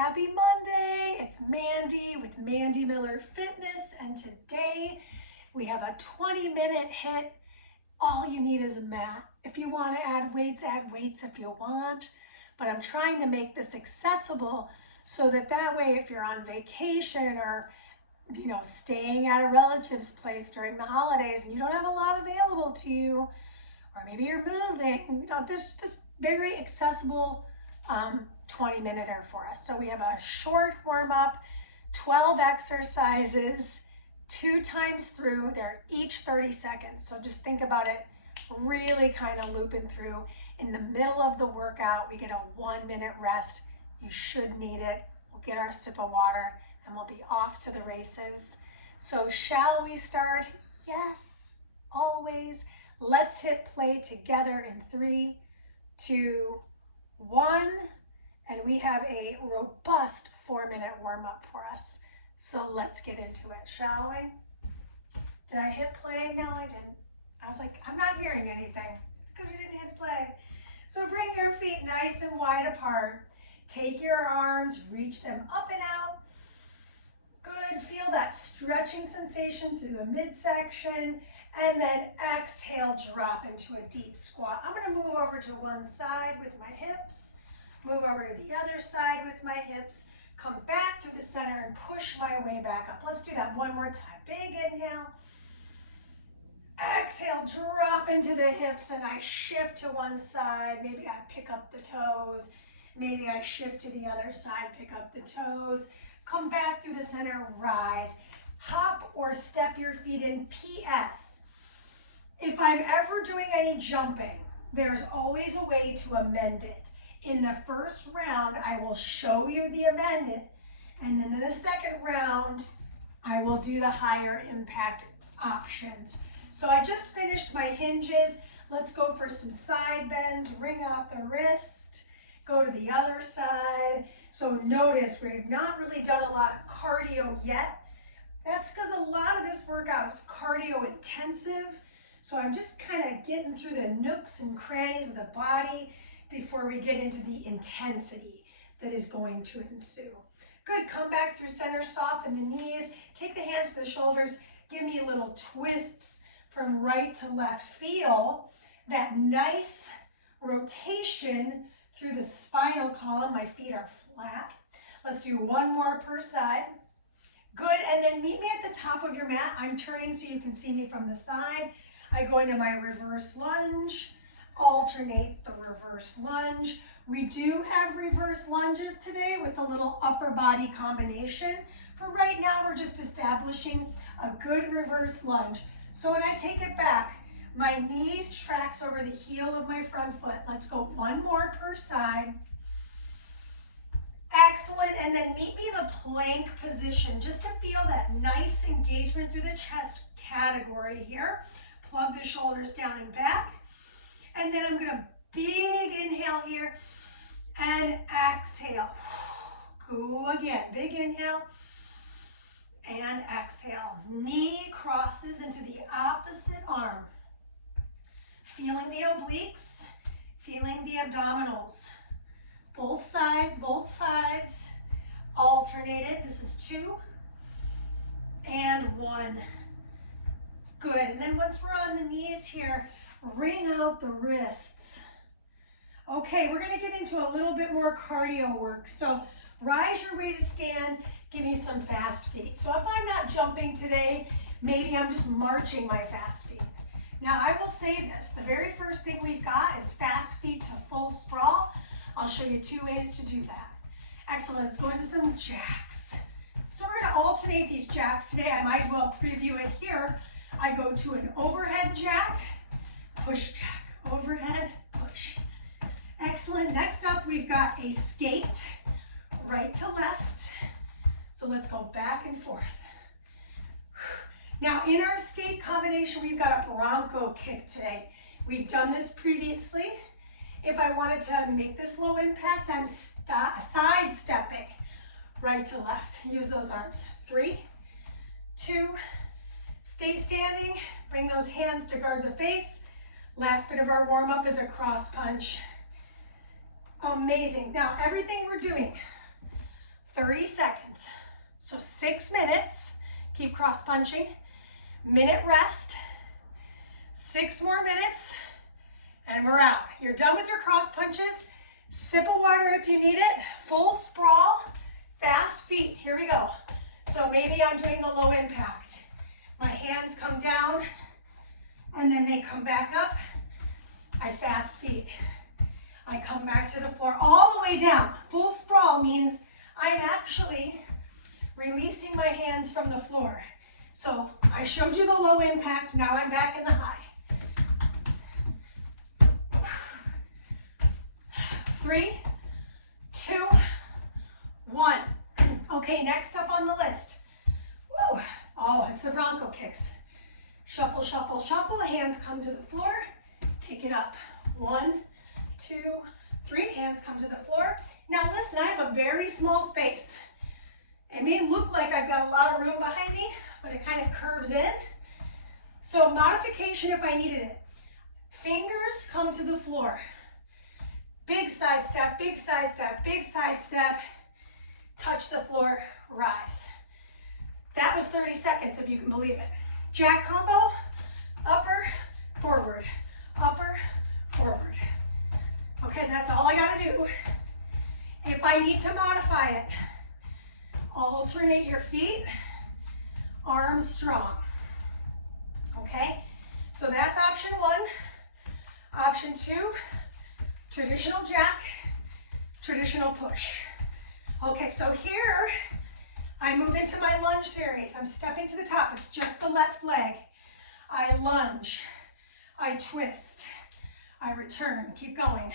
Happy Monday! It's Mandy with Mandy Miller Fitness, and today we have a 20-minute HIIT. All you need is a mat. If you want to add weights if you want, but I'm trying to make this accessible so that way if you're on vacation or staying at a relative's place during the holidays and you don't have a lot available to you, or maybe you're moving, this very accessible 20-minute for us. So we have a short warm-up, 12 exercises, 2 times through. They're each 30 seconds. So just think about it, really kind of looping through. In the middle of the workout, we get a 1-minute rest. You should need it. We'll get our sip of water and we'll be off to the races. So shall we start? Yes, always. Let's hit play together in 3, 2, 1. And we have a robust 4-minute warm-up for us. So let's get into it, shall we? Did I hit play? No, I didn't. I was like, I'm not hearing anything because you didn't hit play. So bring your feet nice and wide apart. Take your arms, reach them up and out. Good, feel that stretching sensation through the midsection. And then exhale, drop into a deep squat. I'm gonna move over to one side with my hips. Move over to the other side with my hips. Come back through the center and push my way back up. Let's do that one more time. Big inhale. Exhale, drop into the hips and I shift to one side. Maybe I pick up the toes. Maybe I shift to the other side, pick up the toes. Come back through the center, rise. Hop or step your feet in. P.S. If I'm ever doing any jumping, there's always a way to amend it. In the first round, I will show you the amendment, and then in the second round, I will do the higher impact options. So I just finished my hinges. Let's go for some side bends, ring out the wrist, go to the other side. So notice we've not really done a lot of cardio yet. That's because a lot of this workout is cardio intensive. So I'm just kind of getting through the nooks and crannies of the body before we get into the intensity that is going to ensue. Good, come back through center, soften the knees, take the hands to the shoulders, give me little twists from right to left. Feel that nice rotation through the spinal column. My feet are flat. Let's do one more per side. Good, and then meet me at the top of your mat. I'm turning so you can see me from the side. I go into my reverse lunge. Alternate the reverse lunge. We do have reverse lunges today with a little upper body combination. For right now, we're just establishing a good reverse lunge. So when I take it back, my knees tracks over the heel of my front foot. Let's go one more per side. Excellent, and then meet me in a plank position just to feel that nice engagement through the chest category here. Plug the shoulders down and back. And then I'm going to big inhale here and exhale. Go again. Big inhale and exhale. Knee crosses into the opposite arm. Feeling the obliques, feeling the abdominals. Both sides, both sides. Alternated. This is 2 and 1. Good. And then once we're on the knees here, ring out the wrists. Okay, we're going to get into a little bit more cardio work. So rise your way to stand. Give me some fast feet. So if I'm not jumping today, maybe I'm just marching my fast feet. Now I will say this. The very first thing we've got is fast feet to full sprawl. I'll show you 2 ways to do that. Excellent. Let's go into some jacks. So we're going to alternate these jacks today. I might as well preview it here. I go to an overhead jack. Push jack, overhead, push. Excellent. Next up, we've got a skate, right to left. So let's go back and forth. Now in our skate combination, we've got a Bronco kick today. We've done this previously. If I wanted to make this low impact, I'm sidestepping right to left. Use those arms. 3, 2, stay standing. Bring those hands to guard the face. Last bit of our warm-up is a cross punch. Amazing. Now, everything we're doing, 30 seconds. So 6 minutes, keep cross punching, minute rest, 6 more minutes, and we're out. You're done with your cross punches. Sip of water if you need it. Full sprawl, fast feet. Here we go. So maybe I'm doing the low impact. My hands come down and then they come back up. I fast feet. I come back to the floor all the way down. Full sprawl means I'm actually releasing my hands from the floor. So I showed you the low impact, now I'm back in the high. 3, 2, 1. Okay, next up on the list. Woo. Oh, it's the Bronco kicks. Shuffle, shuffle, shuffle. Hands come to the floor. Pick it up. 1, 2, 3. Hands come to the floor. Now listen, I have a very small space. It may look like I've got a lot of room behind me, but it kind of curves in. So modification if I needed it. Fingers come to the floor. Big side step, big side step, big side step. Touch the floor, rise. That was 30 seconds if you can believe it. Jack combo, upper, forward, upper, forward. Okay, that's all I gotta do. If I need to modify it, alternate your feet, arms strong. Okay, so that's option 1. Option 2, traditional jack, traditional push. Okay, so here I move into my lunge series. I'm stepping to the top. It's just the left leg. I lunge, I twist, I return. Keep going.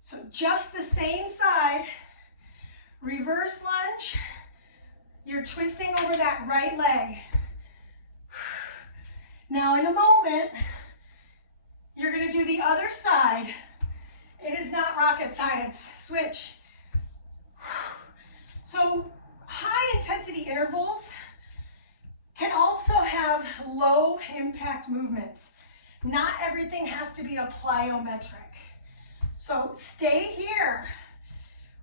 So just the same side, reverse lunge. You're twisting over that right leg. Now in a moment, you're going to do the other side. It is not rocket science. Switch. So high intensity intervals can also have low impact movements. Not everything has to be a plyometric. So stay here.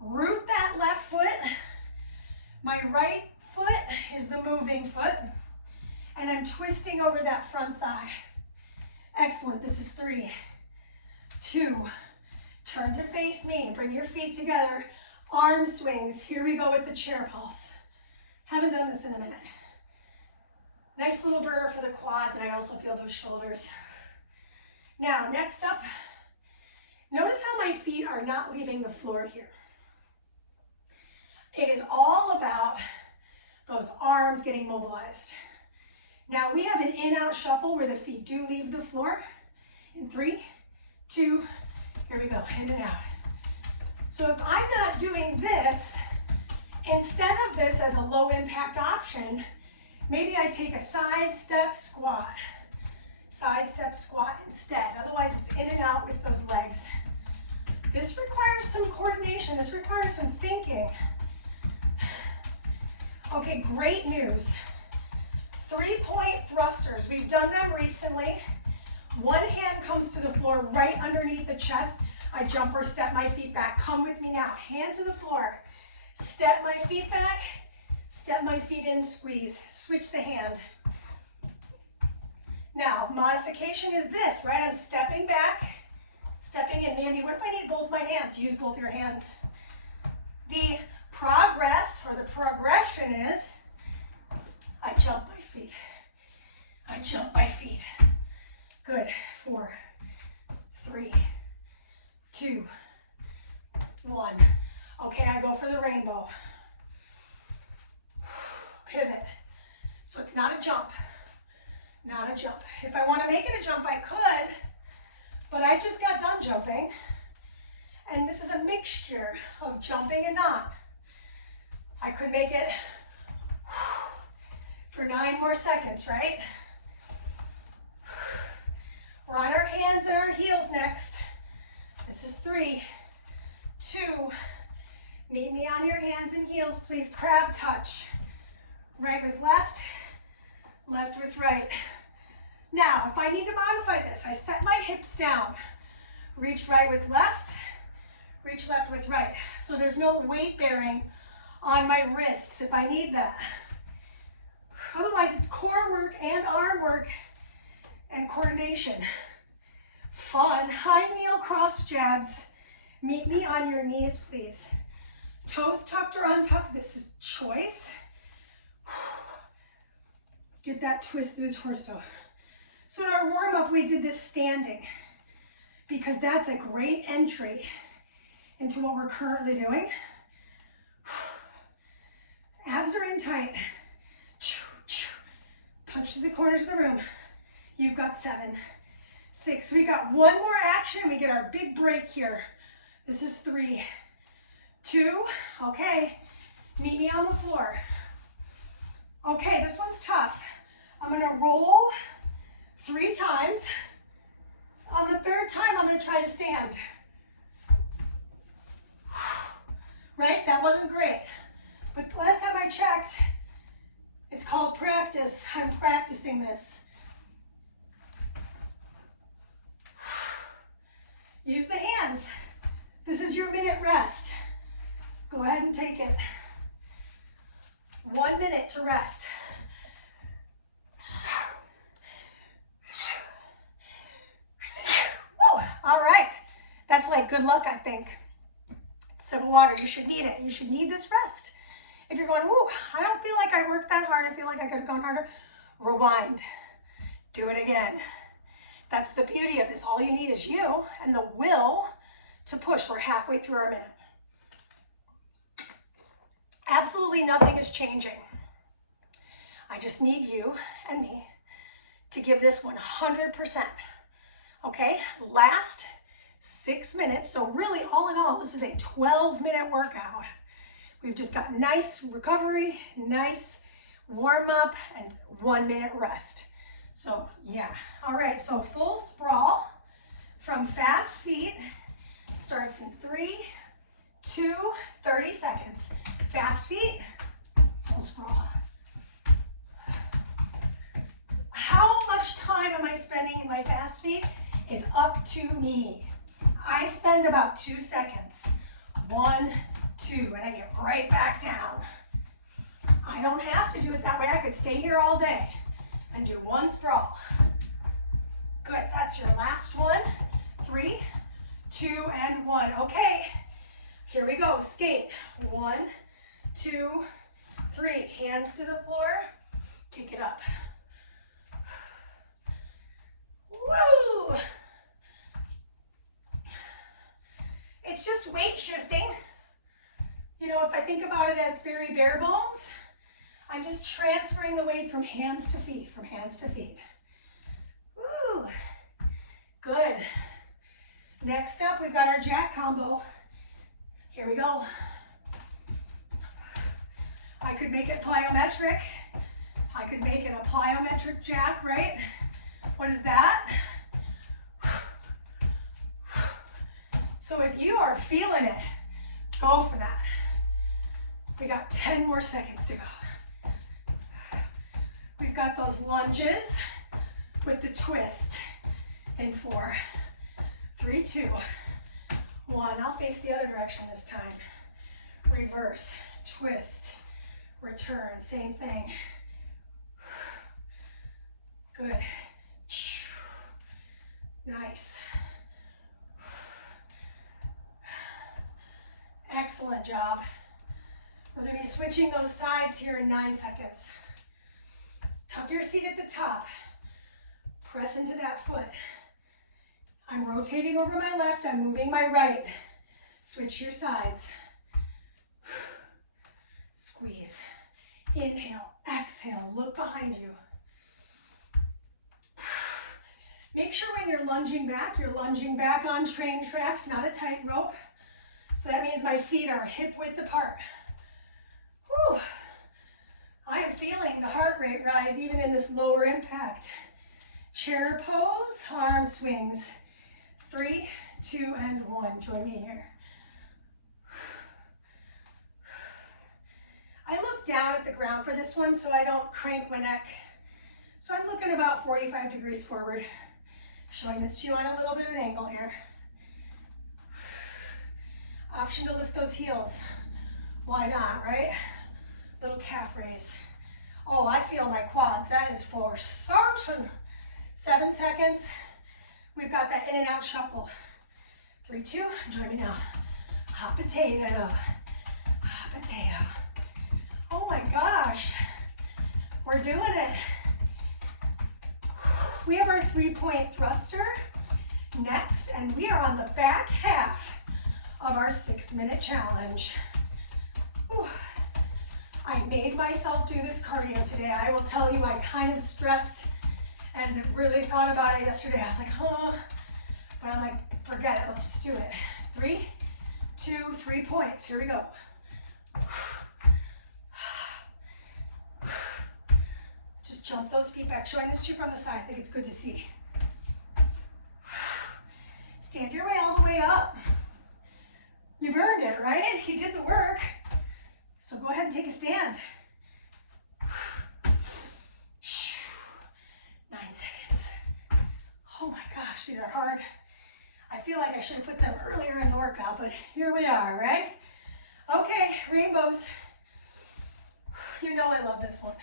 Root that left foot. My right foot is the moving foot. And I'm twisting over that front thigh. Excellent. This is 3, 2. Turn to face me. Bring your feet together. Arm swings. Here we go with the chair pulse. Haven't done this in a minute. Nice little burner for the quads, and I also feel those shoulders. Now, next up, notice how my feet are not leaving the floor here. It is all about those arms getting mobilized. Now, we have an in-out shuffle where the feet do leave the floor. In 3, 2, here we go, in and out. So if I'm not doing this, instead of this as a low impact option, maybe I take a side step squat. Side step squat instead. Otherwise it's in and out with those legs. This requires some coordination. This requires some thinking. Okay, great news. 3-point thrusters. We've done them recently. One hand comes to the floor right underneath the chest. I jump or step my feet back. Come with me now. Hand to the floor. Step my feet back. Step my feet in, squeeze. Switch the hand. Now, modification is this, right? I'm stepping back, stepping in. Mandy, what if I need both my hands? Use both your hands. The progress or the progression is I jump my feet. I jump my feet. Good. 4, 3, 2, 1. Okay, I go for the rainbow. Pivot. So it's not a jump. Not a jump. If I want to make it a jump, I could, but I just got done jumping. And this is a mixture of jumping and not. I could make it for 9 more seconds, right? We're on our hands and our heels next. This is 3, 2. Meet me on your hands and heels, please. Crab touch. Right with left, left with right. Now, if I need to modify this, I set my hips down. Reach right with left, Reach left with right. So there's no weight bearing on my wrists if I need that. Otherwise, it's core work and arm work and coordination. Fun. High kneel cross jabs. Meet me on your knees, please. Toes tucked or untucked. This is choice. Get that twist through the torso. So in our warm-up, we did this standing because that's a great entry into what we're currently doing. Abs are in tight. Punch to the corners of the room. You've got 7, 6. We got one more action. We get our big break here. This is 3, 2. Okay, meet me on the floor. Okay, this one's tough. I'm gonna roll 3 times. On the 3rd time, I'm gonna try to stand. Right, that wasn't great. But last time I checked, it's called practice. I'm practicing this. Use the hands. This is your minute rest. Go ahead and take it. 1 minute to rest. Woo. All right. That's like good luck, I think. Sip of water. You should need it. You should need this rest. If you're going, ooh, I don't feel like I worked that hard. I feel like I could have gone harder. Rewind. Do it again. That's the beauty of this. All you need is you and the will to push. We're halfway through our minute. Absolutely nothing is changing. I just need you and me to give this 100%. Okay? Last 6 minutes. So really, all in all, this is a 12-minute workout. We've just got nice recovery, nice warm-up, and 1 minute rest. So, yeah. All right, so full sprawl from fast feet starts in 3, 2, 30 seconds. Fast feet, full sprawl. How much time am I spending in my fast feet is up to me. I spend about 2 seconds. 1, 2, and I get right back down. I don't have to do it that way. I could stay here all day and do 1 sprawl. Good, that's your last one. 3, 2, and 1. Okay, here we go. Skate. 1, 2, 3. Hands to the floor. Kick it up. Woo! It's just weight shifting. You know, if I think about it as very bare bones, I'm just transferring the weight from hands to feet, from hands to feet. Woo! Good. Next up, we've got our jack combo. Here we go. I could make it plyometric. I could make it a plyometric jack, right? What is that? So if you are feeling it, go for that. We got 10 more seconds to go. We've got those lunges with the twist in 4, 3, 2, 1. I'll face the other direction this time. Reverse, twist, return, same thing. Good. Nice. Excellent job. We're going to be switching those sides here in 9 seconds. Tuck your seat at the top. Press into that foot. I'm rotating over my left. I'm moving my right. Switch your sides. Squeeze. Inhale. Exhale. Look behind you. Make sure when you're lunging back on train tracks, not a tightrope. So that means my feet are hip width apart. Whew. I am feeling the heart rate rise even in this lower impact. Chair pose, arm swings. 3, 2, and 1. Join me here. I look down at the ground for this one so I don't crank my neck. So I'm looking about 45 degrees forward. Showing this to you on a little bit of an angle here. Option to lift those heels. Why not, right? Little calf raise. Oh, I feel my quads. That is for certain. 7 seconds. We've got that in and out shuffle. 3, 2, join me now. Hot potato. Hot potato. Oh my gosh. We're doing it. We have our 3-point thruster next, and we are on the back half of our 6-minute challenge. Whew. I made myself do this cardio today. I will tell you, I kind of stressed and really thought about it yesterday. I was like, huh, but I'm like, forget it, let's just do it. 3, 2, 3 points, here we go. Just jump those feet back, showing this to you from the side. I think it's good to see. Stand your way all the way up. You've earned it, right? You did the work. So go ahead and take a stand. 9 seconds. Oh my gosh, these are hard. I feel like I should have put them earlier in the workout, but here we are, right? Okay, rainbows. You know I love this one.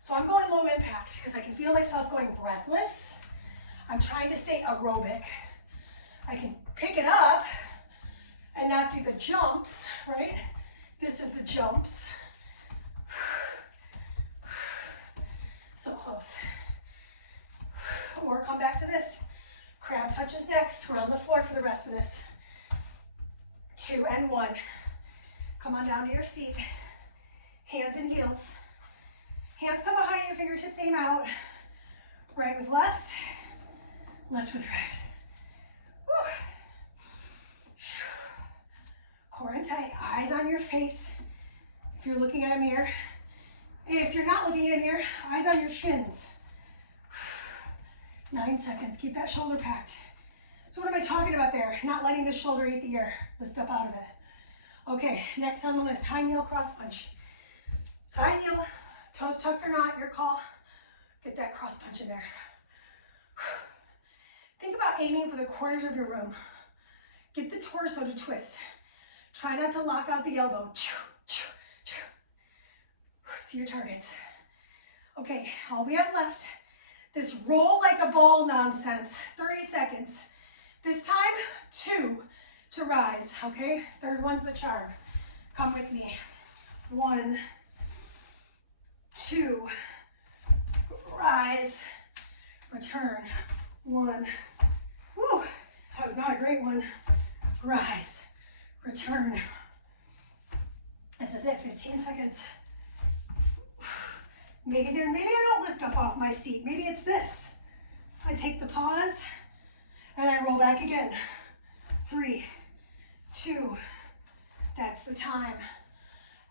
So I'm going low impact because I can feel myself going breathless. I'm trying to stay aerobic. I can pick it up and not do the jumps, right? This is the jumps. So close. Or come back to this. Crab touches next. We're on the floor for the rest of this. 2 and 1. Come on down to your seat. Hands and heels. Hands come behind your fingertips, aim out. Right with left, left with right. Woo. Core and tight, eyes on your face. If you're looking at a mirror. If you're not looking at a mirror, eyes on your shins. 9 seconds, keep that shoulder packed. So what am I talking about there? Not letting the shoulder eat the air. Lift up out of it. Okay, next on the list, high kneel cross punch. So high kneel, toes tucked or not, your call. Get that cross punch in there. Think about aiming for the corners of your room. Get the torso to twist. Try not to lock out the elbow. See your targets. Okay, all we have left, this roll like a ball nonsense. 30 seconds. This time, 2 to rise, okay? Third one's the charm. Come with me. 1, 2, rise, return. 1, woo, that was not a great one. Rise, return. This is it, 15 seconds. Maybe I don't lift up off my seat. Maybe it's this. I take the pause and I roll back again. 3, 2, that's the time.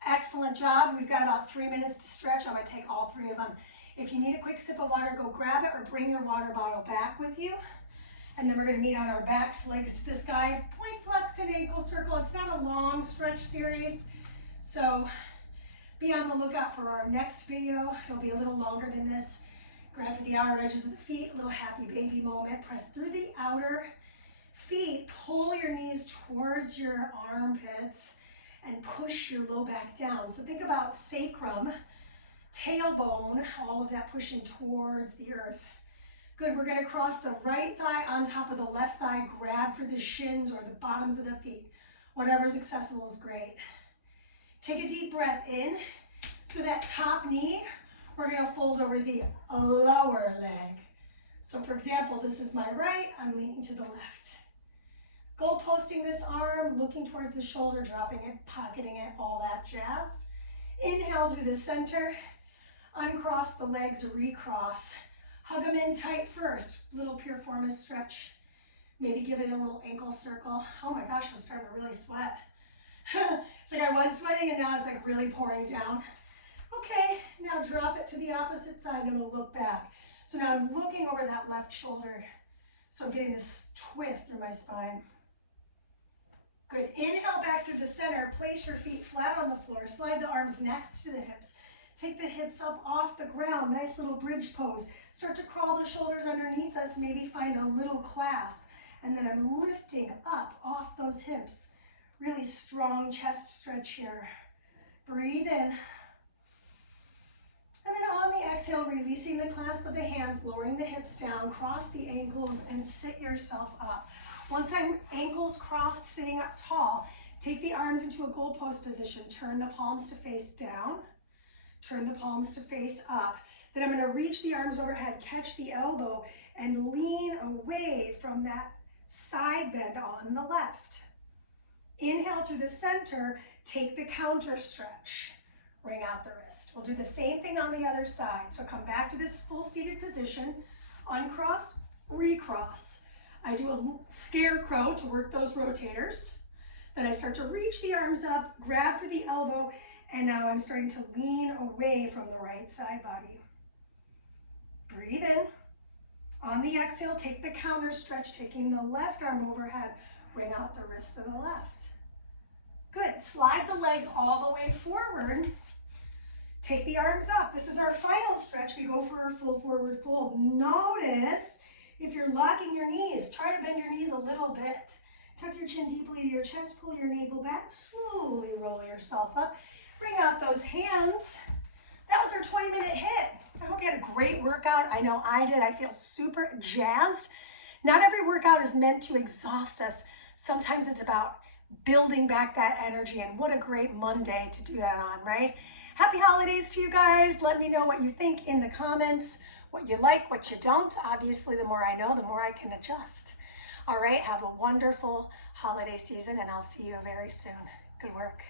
Excellent job. We've got about 3 minutes to stretch. I'm gonna take all 3 of them. If you need a quick sip of water, go grab it or bring your water bottle back with you. And then we're gonna meet on our backs, legs to the sky, point flex and ankle circle. It's not a long stretch series, so be on the lookout for our next video. It'll be a little longer than this. Grab the outer edges of the feet, a little happy baby moment. Press through the outer feet, pull your knees towards your armpits and push your low back down. So think about sacrum, tailbone, all of that pushing towards the earth. Good, we're gonna cross the right thigh on top of the left thigh, grab for the shins or the bottoms of the feet. Whatever's accessible is great. Take a deep breath in. So that top knee, we're gonna fold over the lower leg. So for example, this is my right, I'm leaning to the left. Goal posting this arm, looking towards the shoulder, dropping it, pocketing it, all that jazz. Inhale through the center, uncross the legs, recross. Hug them in tight first, little piriformis stretch. Maybe give it a little ankle circle. Oh my gosh, I'm starting to really sweat. It's like I was sweating and now it's like really pouring down. Okay, now drop it to the opposite side. I'm gonna look back. So now I'm looking over that left shoulder. So I'm getting this twist through my spine. Good, inhale back through the center. Place your feet flat on the floor. Slide the arms next to the hips. Take the hips up off the ground. Nice little bridge pose. Start to crawl the shoulders underneath us. Maybe find a little clasp. And then I'm lifting up off those hips. Really strong chest stretch here. Breathe in. And then on the exhale, releasing the clasp of the hands, lowering the hips down, cross the ankles, and sit yourself up. Once I'm ankles crossed, sitting up tall, take the arms into a goalpost position. Turn the palms to face down. Turn the palms to face up. Then I'm going to reach the arms overhead, catch the elbow, and lean away from that side bend on the left. Inhale through the center, take the counter stretch. Bring out the wrist. We'll do the same thing on the other side. So come back to this full seated position, uncross, recross. I do a scarecrow to work those rotators. Then I start to reach the arms up, grab for the elbow, and now I'm starting to lean away from the right side body. Breathe in. On the exhale, take the counter stretch, taking the left arm overhead. Bring out the wrist to the left. Good. Slide the legs all the way forward. Take the arms up. This is our final stretch. We go for our full forward fold. Notice if you're locking your knees, try to bend your knees a little bit. Tuck your chin deeply to your chest, pull your navel back, slowly roll yourself up. Bring out those hands. That was our 20-minute HIIT. I hope you had a great workout. I know I did. I feel super jazzed. Not every workout is meant to exhaust us. Sometimes it's about building back that energy, and what a great Monday to do that on, right? Happy holidays to you guys. Let me know what you think in the comments, what you like, what you don't. Obviously, the more I know, the more I can adjust. All right, have a wonderful holiday season, and I'll see you very soon. Good work.